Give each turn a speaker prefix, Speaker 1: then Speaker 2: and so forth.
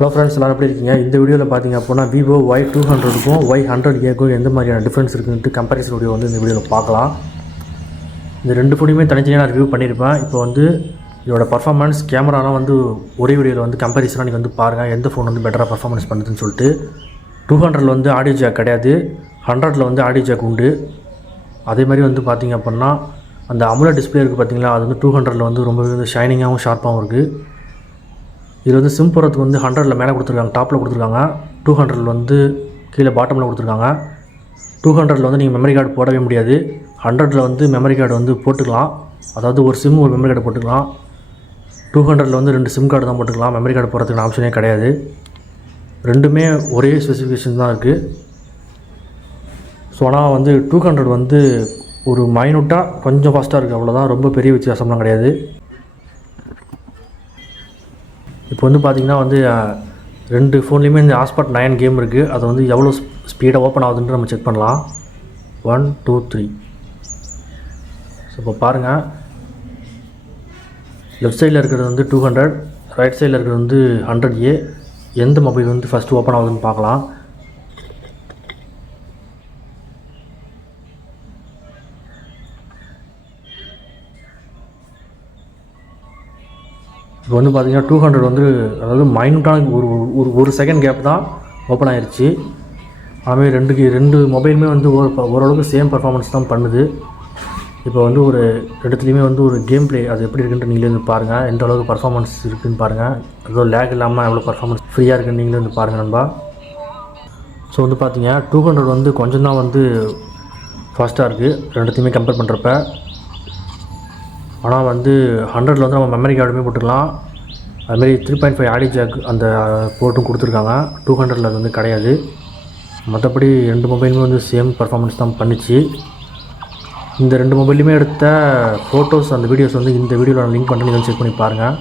Speaker 1: Hello friends எல்லாரும் எப்படி இருக்கீங்க? இந்த வீடியோவில் பார்த்தீங்க அப்படின்னா விவோ ஒய் டூ ஹண்ட்ரடுக்கும் ஒய் ஹண்ட்ரட் ஏக்கும் எந்த மாதிரியான டிஃப்ரென்ஸ் இருக்குன்ட்டு கம்பேரிசன் வீடியோ வந்து இந்த வீடியோவில் பார்க்கலாம் இந்த ரெண்டு ஃபோனுமே தனித்தனியாக நான் ரிவ்யூ பண்ணியிருப்பேன் இப்போ வந்து இதோட பர்ஃபார்மன்ஸ் கேமராலாம் வந்து ஒரே வீடியோவில் வந்து கம்பேரிசனாக நீங்கள் வந்து பாருங்கள் எந்த ஃபோன் வந்து பெட்டராக பர்ஃபார்மன்ஸ் பண்ணுதுன்னு சொல்லிட்டு. டூ ஹண்ட்ரடில் வந்து ஆடியோ ஜாக் கிடையாது. ஹண்ட்ரடில் வந்து ஆடியோ ஜாக் உண்டு. அதே மாதிரி வந்து பார்த்தீங்க அப்படின்னா அந்த அமுல டிஸ்பிளே இருக்குது பார்த்தீங்களா அது வந்து டூ ஹண்ட்ரடில் வந்து ரொம்பவே வந்து ஷைனிங்காகவும் ஷார்ப்பாகவும் இருக்குது இது வந்து சிம் போடுறதுக்கு வந்து ஹண்ட்ரடில் மேலே கொடுத்துருக்காங்க டாப்பில் கொடுத்துருக்காங்க டூ ஹண்ட்ரடில் வந்து கீழே பாட்டமில் கொடுத்துருக்காங்க. டூ ஹண்ட்ரடில் வந்து நீங்கள் மெமரி கார்டு போடவே முடியாது. ஹண்ட்ரடில் வந்து மெமரி கார்டு வந்து போட்டுக்கலாம். அதாவது ஒரு சிம் ஒரு மெமரி கார்டு போட்டுக்கலாம். டூ ஹண்ட்ரடில் வந்து ரெண்டு சிம் கார்டு தான் போட்டுக்கலாம். மெமரி கார்டு போடுறதுக்கு ஆப்ஷனே கிடையாது. ரெண்டுமே ஒரே ஸ்பெசிஃபிகேஷன் தான் இருக்குது ஸோ ஆனால் வந்து டூ ஹண்ட்ரட் வந்து ஒரு மைனூட்டாக கொஞ்சம் ஃபாஸ்ட்டாக இருக்குது அவ்வளோதான் ரொம்ப பெரிய வித்தியாசம்லாம் கிடையாது. இப்போ வந்து பார்த்தீங்கன்னா வந்து ரெண்டு ஃபோன்லேயுமே இந்த ஹாஸ்பாட் நைன் கேம் இருக்குது அதை வந்து எவ்வளோ ஸ்பீடாக ஓப்பன் ஆகுதுன்னு நம்ம செக் பண்ணலாம். ஒன் டூ த்ரீ ஸோ இப்போ பாருங்கள் லெஃப்ட் சைடில் இருக்கிறது வந்து டூ ஹண்ட்ரட் ரைட் சைடில் இருக்கிறது வந்து ஹண்ட்ரட் ஏ எந்த மொபைல் வந்து ஃபஸ்ட்டு ஓப்பன் ஆகுதுன்னு பார்க்கலாம். இப்போ வந்து பார்த்தீங்கன்னா டூ ஹண்ட்ரட் வந்து அதாவது மைனூட்டான ஒரு ஒரு ஒரு செகண்ட் கேப் தான் ஓப்பன் ஆயிடுச்சு அதுமாதிரி ரெண்டுக்கு ரெண்டு மொபைலுமே வந்து ஓரளவுக்கு சேம் பர்ஃபார்மன்ஸ் தான் பண்ணுது. இப்போ வந்து ஒரு இடத்துலையுமே வந்து ஒரு கேம் ப்ளே அது எப்படி இருக்குன்ட்டு நீங்களே வந்து பாருங்கள் எந்த அளவுக்கு பர்ஃபார்மன்ஸ் இருக்குன்னு பாருங்கள் ஏதோ லேக் இல்லாமல் எவ்வளோ பர்ஃபார்மன்ஸ் ஃப்ரீயாக இருக்குன்னு நீங்களே வந்து பாருங்கள் நண்பா. ஸோ வந்து பார்த்தீங்க டூ ஹண்ட்ரட் வந்து கொஞ்சம் தான் வந்து ஃபாஸ்ட்டாக இருக்குது ரெண்டுத்தையுமே கம்பேர் பண்ணுறப்ப ஆனால் வந்து ஹண்ட்ரடில் வந்து நம்ம மெமரி கார்டுமே போட்டுக்கலாம். அதுமாரி three point five audio jack அந்த போர்ட்டும் கொடுத்துருக்காங்க. டூ ஹண்ட்ரடில் அது வந்து கிடையாது. மற்றபடி ரெண்டு மொபைலுமே வந்து சேம் பர்ஃபார்மன்ஸ் தான் பண்ணிச்சு. இந்த ரெண்டு மொபைலுமே எடுத்த ஃபோட்டோஸ் அந்த வீடியோஸ் வந்து இந்த வீடியோவில் நான் லிங்க் பண்ணி நீங்கள் செக் பண்ணி பாருங்கள்